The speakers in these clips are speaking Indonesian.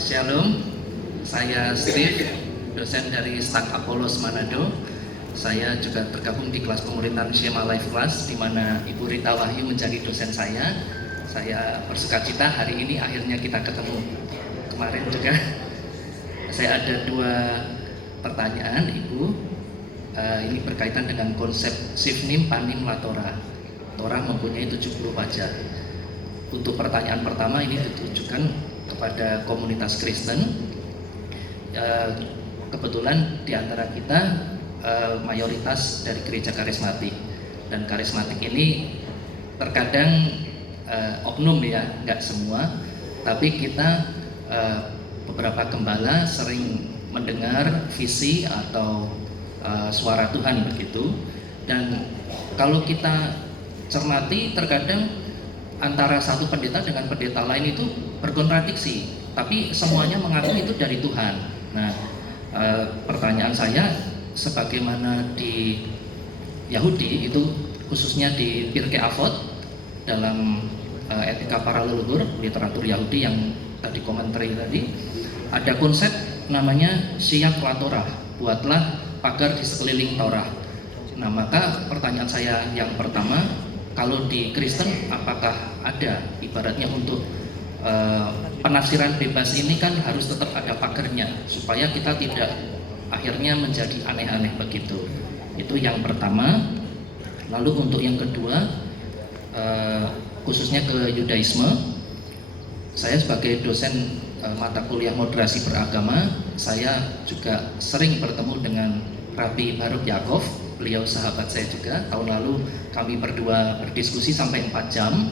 Shalom, saya Steve, dosen dari Stack Apollos Manado. Saya juga tergabung di kelas pemerintahan Shema Life Class, di mana Ibu Rita Wahyu menjadi dosen saya. Saya bersukacita hari ini akhirnya kita ketemu. Kemarin juga saya ada 2 pertanyaan, Ibu. Ini berkaitan dengan konsep Sifnim Panim Latora. Torah mempunyai 70 wajah. Untuk pertanyaan pertama ini ditujukan kepada komunitas Kristen. Kebetulan di antara kita mayoritas dari gereja karismatik, dan karismatik ini terkadang oknum ya, nggak semua, tapi kita beberapa gembala sering mendengar visi atau suara Tuhan begitu. Dan kalau kita cermati, terkadang antara satu pendeta dengan pendeta lain itu berkontradiksi, tapi semuanya mengaku itu dari Tuhan. Nah, pertanyaan saya, sebagaimana di Yahudi itu, khususnya di Pirkei Avot dalam etika para leluhur, literatur Yahudi yang tadi komentari tadi, ada konsep namanya Syiak La Torah, buatlah pagar di sekeliling Torah. Nah, maka pertanyaan saya yang pertama, kalau di Kristen apakah ada ibaratnya untuk penafsiran bebas ini kan harus tetap ada pagernya supaya kita tidak akhirnya menjadi aneh-aneh begitu. Itu yang pertama. Lalu untuk yang kedua, khususnya ke Yudaisme, saya sebagai dosen mata kuliah moderasi beragama, saya juga sering bertemu dengan Rabbi Baruch Yaakov. Beliau sahabat saya juga. Tahun lalu kami berdua berdiskusi sampai 4 jam.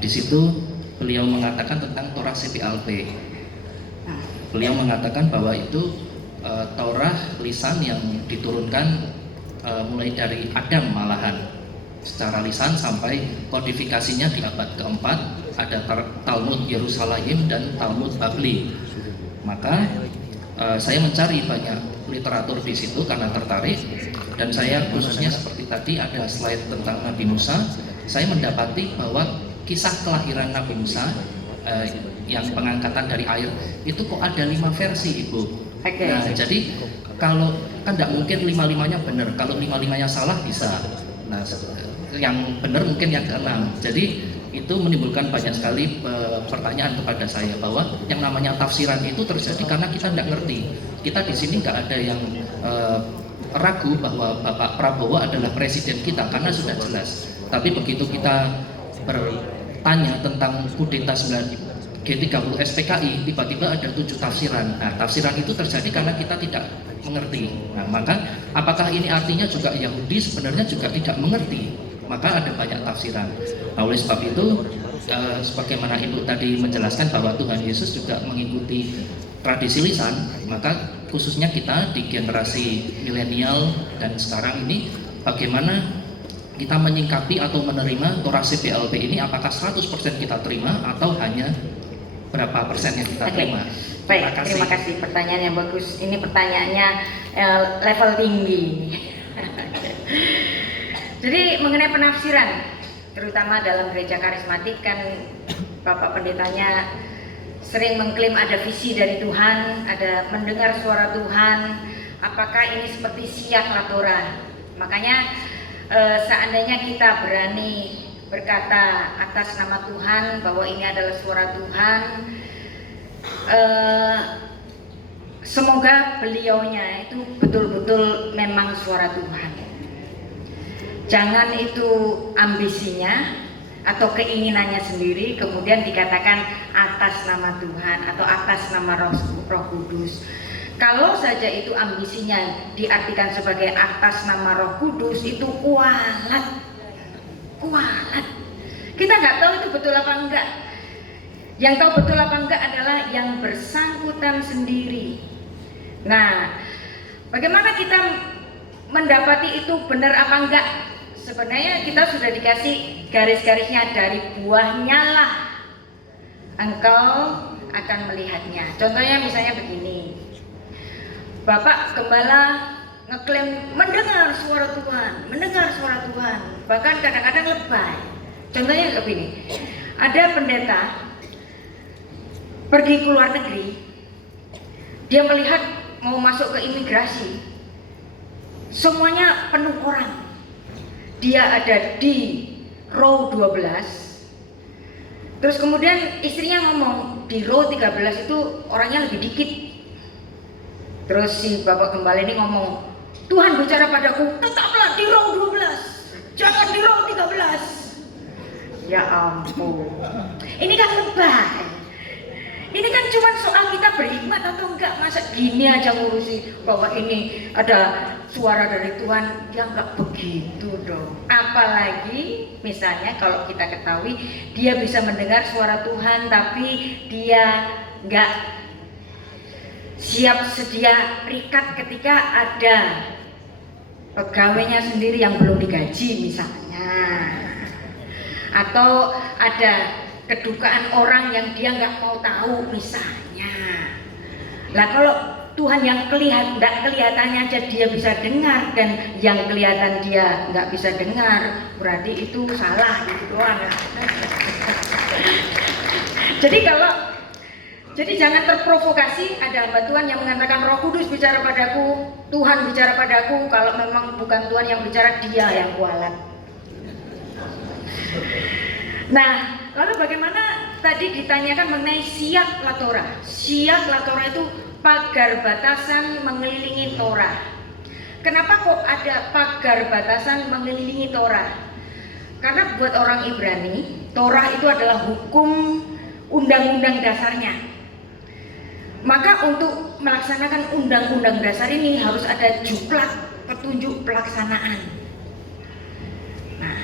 Di situ beliau mengatakan tentang Torah CPLP. Beliau mengatakan bahwa itu Torah lisan yang diturunkan mulai dari Adam malahan secara lisan sampai kodifikasinya di abad keempat. Ada Talmud Yerusalem dan Talmud Babli. Maka saya mencari banyak literatur di situ karena tertarik, dan saya khususnya seperti tadi ada slide tentang Nabi Musa. Saya mendapati bahwa kisah kelahiran Nabi Musa yang pengangkatan dari air itu kok ada 5 versi, Ibu. Nah, jadi kalau kan tidak mungkin 5-5-nya benar. Kalau 5-5-nya salah bisa. Nah, yang benar mungkin yang ke-6. Jadi itu menimbulkan banyak sekali pertanyaan kepada saya, bahwa yang namanya tafsiran itu terjadi karena kita tidak ngerti. Kita di sini nggak ada yang ragu bahwa Bapak Prabowo adalah presiden kita karena sudah jelas. Tapi begitu kita bertanya tentang kudeta G30 SPKI, tiba-tiba ada 7 tafsiran. Nah, tafsiran itu terjadi karena kita tidak mengerti. Nah, maka apakah ini artinya juga Yahudi sebenarnya juga tidak mengerti? Maka ada banyak tafsiran. Nah, oleh sebab itu, sebagaimana Ibu tadi menjelaskan bahwa Tuhan Yesus juga mengikuti tradisi lisan, maka khususnya kita di generasi milenial dan sekarang ini, bagaimana kita menyingkapi atau menerima Torah CPLP ini? Apakah 100% kita terima atau hanya berapa persen yang kita terima? Baik, terima kasih. Pertanyaan yang bagus. Ini pertanyaannya level tinggi. Jadi mengenai penafsiran, terutama dalam gereja karismatik, kan Bapak Pendetanya sering mengklaim ada visi dari Tuhan, ada mendengar suara Tuhan. Apakah ini seperti Syiak La Torah? Makanya seandainya kita berani berkata atas nama Tuhan bahwa ini adalah suara Tuhan, semoga beliaunya itu betul-betul memang suara Tuhan. Jangan itu ambisinya atau keinginannya sendiri kemudian dikatakan atas nama Tuhan atau atas nama Roh Kudus. Kalau saja itu ambisinya diartikan sebagai atas nama Roh Kudus, itu kualat. Kita nggak tahu itu betul apa enggak. Yang tahu betul apa enggak adalah yang bersangkutan sendiri. Nah, bagaimana kita mendapati itu benar apa enggak? Sebenarnya kita sudah dikasih garis-garisnya, dari buahnya lah engkau akan melihatnya. Contohnya misalnya begini, Bapak Gembala ngeklaim mendengar suara Tuhan, bahkan kadang-kadang lebay. Contohnya begini, ada pendeta pergi ke luar negeri, dia melihat mau masuk ke imigrasi, semuanya penuh orang. Dia ada di row 12, terus kemudian istrinya ngomong di row 13 itu orangnya lebih dikit. Terus si bapak gembala ini ngomong, Tuhan bicara padaku, tetaplah di row 12, jangan di row 13. Ya ampun, ini kan lebay. Ini kan cuma soal kita berhikmat atau enggak. Masa gini aja ngurusi bahwa ini ada suara dari Tuhan, ya enggak begitu dong. Apalagi misalnya kalau kita ketahui dia bisa mendengar suara Tuhan tapi dia enggak siap sedia rikat ketika ada pegawainya sendiri yang belum digaji misalnya, atau ada kedukaan orang yang dia nggak mau tahu misalnya. Lah kalau Tuhan yang kelihatannya aja dia bisa dengar dan yang kelihatan dia nggak bisa dengar, berarti itu salah gitu doang. Jadi jangan terprovokasi. Ada hamba Tuhan yang mengatakan Roh Kudus bicara padaku, Tuhan bicara padaku. Kalau memang bukan Tuhan yang bicara, dia yang kualat. Nah, lalu bagaimana tadi ditanyakan mengenai siak latorah. Siak latorah itu pagar batasan mengelilingi Torah. Kenapa kok ada pagar batasan mengelilingi Torah? Karena buat orang Ibrani, Torah itu adalah hukum undang-undang dasarnya. Maka untuk melaksanakan undang-undang dasar ini harus ada juklak, petunjuk pelaksanaan. Nah,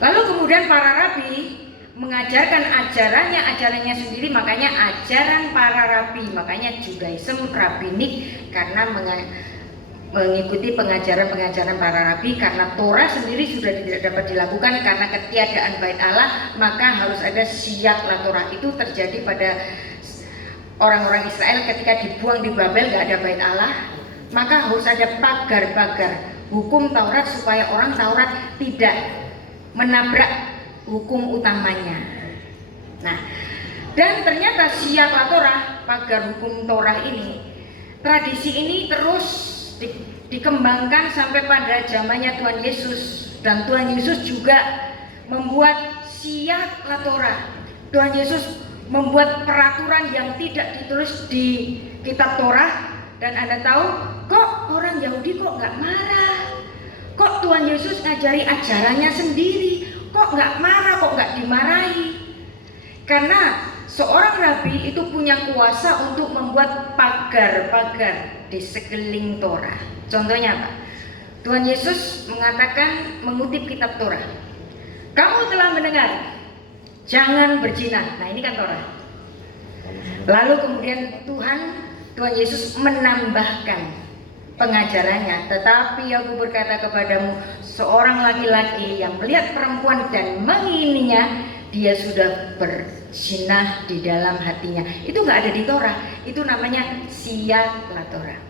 lalu kemudian para rabi mengajarkan ajarannya sendiri, makanya ajaran para rabi, makanya Judaism rabbinik, karena mengikuti pengajaran para rabi. Karena Torah sendiri sudah tidak dapat dilakukan karena ketiadaan bait Allah, maka harus ada siak latorah. Itu terjadi pada orang-orang Israel ketika dibuang di Babel, gak ada bait Allah, maka harus ada pagar-pagar hukum Taurat supaya orang Taurat tidak menabrak hukum utamanya. Nah, dan ternyata siak latorah, pagar hukum Torah ini, tradisi ini terus dikembangkan sampai pada zamannya Tuhan Yesus, dan Tuhan Yesus juga membuat siak latorah. Tuhan Yesus membuat peraturan yang tidak ditulis di kitab Torah, dan Anda tahu kok orang Yahudi kok nggak marah, kok Tuhan Yesus ngajari ajarannya sendiri, kok nggak marah, kok nggak dimarahi. Karena seorang rabi itu punya kuasa untuk membuat pagar-pagar di sekeliling Torah. Contohnya apa? Tuhan Yesus mengatakan, mengutip kitab Torah, kamu telah mendengar, jangan berzina. Nah, ini kan Torah. Lalu kemudian Tuhan Yesus menambahkan pengajarannya, tetapi aku berkata kepadamu, seorang laki-laki yang melihat perempuan dan mengingininya, dia sudah berzinah di dalam hatinya. Itu nggak ada di Torah. Itu namanya siak latorah.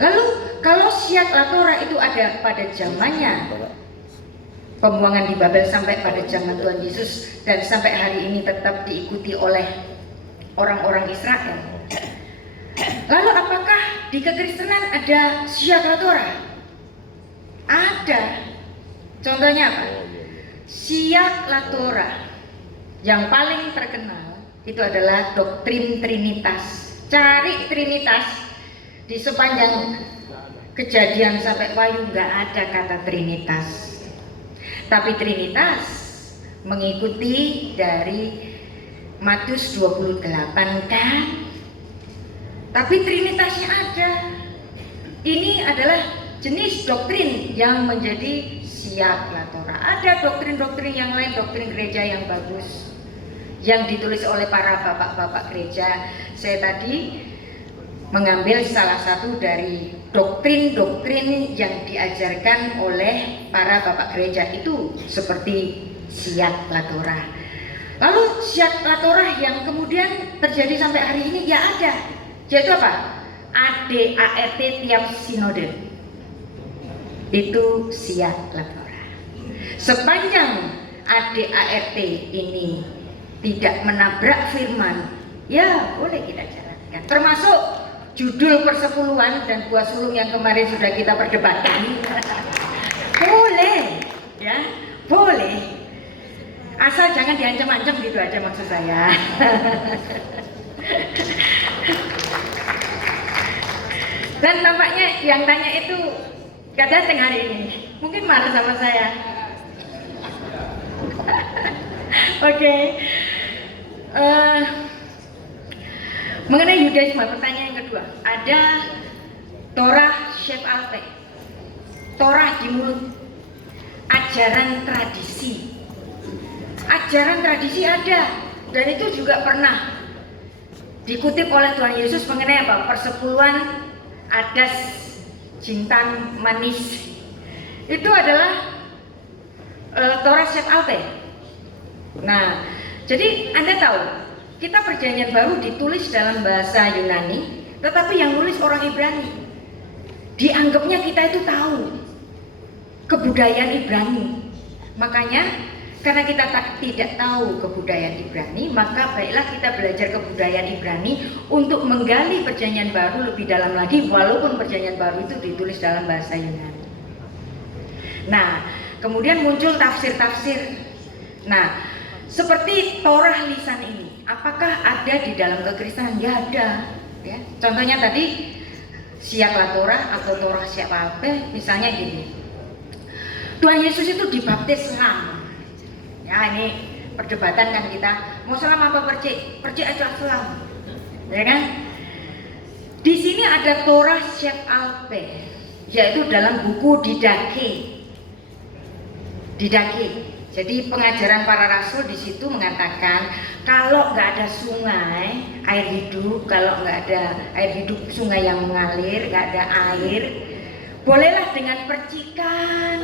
Lalu kalau siak latorah itu ada pada zamannya pembuangan di Babel sampai pada zaman Tuhan Yesus, dan sampai hari ini tetap diikuti oleh orang-orang Israel. Lalu apakah di kekristenan ada siak latorah? Ada. Contohnya apa? Siak latorah yang paling terkenal itu adalah doktrin Trinitas. Cari Trinitas di sepanjang Kejadian sampai Wahyu, nggak ada kata Trinitas. Tapi Trinitas mengikuti dari Matius 28 kan? Tapi Trinitasnya ada. Ini adalah jenis doktrin yang menjadi siak latorah. Ada doktrin-doktrin yang lain, doktrin gereja yang bagus, yang ditulis oleh para bapak-bapak gereja. Saya tadi mengambil salah satu dari doktrin-doktrin yang diajarkan oleh para bapak gereja itu, seperti siak latorah. Lalu siak latorah yang kemudian terjadi sampai hari ini ya ada, yaitu apa? ADART tiap sinode. Itu siak latorah. Sepanjang ADART ini tidak menabrak firman, Ya, boleh kita jalankan. Termasuk judul persepuluhan dan buah sulung yang kemarin sudah kita perdebatkan. Boleh, ya, boleh. Asal jangan diancam-ancam gitu aja maksud saya. Dan tampaknya yang tanya itu gak datang hari ini. Mungkin marah sama saya. Oke. Mengenai Yudaisme, pertanyaan yang kedua. Ada Torah Chef Alpe, Torah di mulut, ajaran tradisi. Ajaran tradisi ada, dan itu juga pernah dikutip oleh Tuhan Yesus mengenai apa? Persepuluhan adas jintan manis. Itu adalah Torah Chef Alpe. Nah, jadi Anda tahu, kita perjanjian baru ditulis dalam bahasa Yunani, tetapi yang nulis orang Ibrani. Dianggapnya kita itu tahu kebudayaan Ibrani. Makanya karena kita tidak tahu kebudayaan Ibrani, maka baiklah kita belajar kebudayaan Ibrani untuk menggali perjanjian baru lebih dalam lagi, walaupun perjanjian baru itu ditulis dalam bahasa Yunani. Nah, kemudian muncul tafsir-tafsir. Nah, seperti Torah lisan ini, apakah ada di dalam kekristenan? Ya ada. Ya. Contohnya tadi Siaklah Torah atau Torah Siak Alpe, misalnya gini. Tuhan Yesus itu dibaptis selam. Ya, ini perdebatan kan kita, mau selam apa percik? Percik aja selam. Ya kan? Di sini ada Torah Siak Alpe, yaitu dalam buku Didache. Jadi pengajaran para rasul di situ mengatakan kalau nggak ada sungai air hidup, kalau nggak ada air hidup sungai yang mengalir, nggak ada air, bolehlah dengan percikan.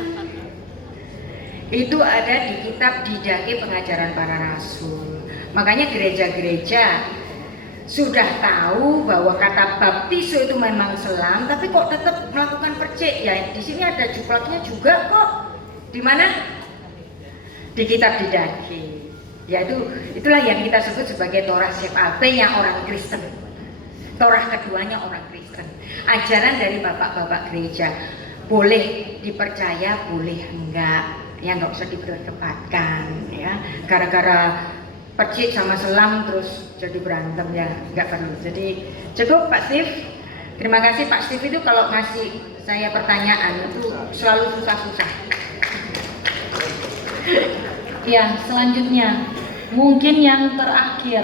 Itu ada di kitab Didache pengajaran para rasul. Makanya gereja-gereja sudah tahu bahwa kata baptiso itu memang selam, tapi kok tetap melakukan percik. Ya di sini ada juplaknya juga kok. Di mana? Di kitab Didache. Yaitu itulah yang kita sebut sebagai Torah Chef Alpe-nya orang Kristen. Torah keduanya orang Kristen. Ajaran dari bapak-bapak gereja. Boleh dipercaya, boleh enggak. Ya nggak usah diperdebatkan. Ya, gara-gara percik sama selam terus jadi berantem, ya nggak perlu. Jadi cukup Pak Steve. Terima kasih Pak Steve, itu kalau ngasih saya pertanyaan itu selalu susah-susah. Ya, selanjutnya mungkin yang terakhir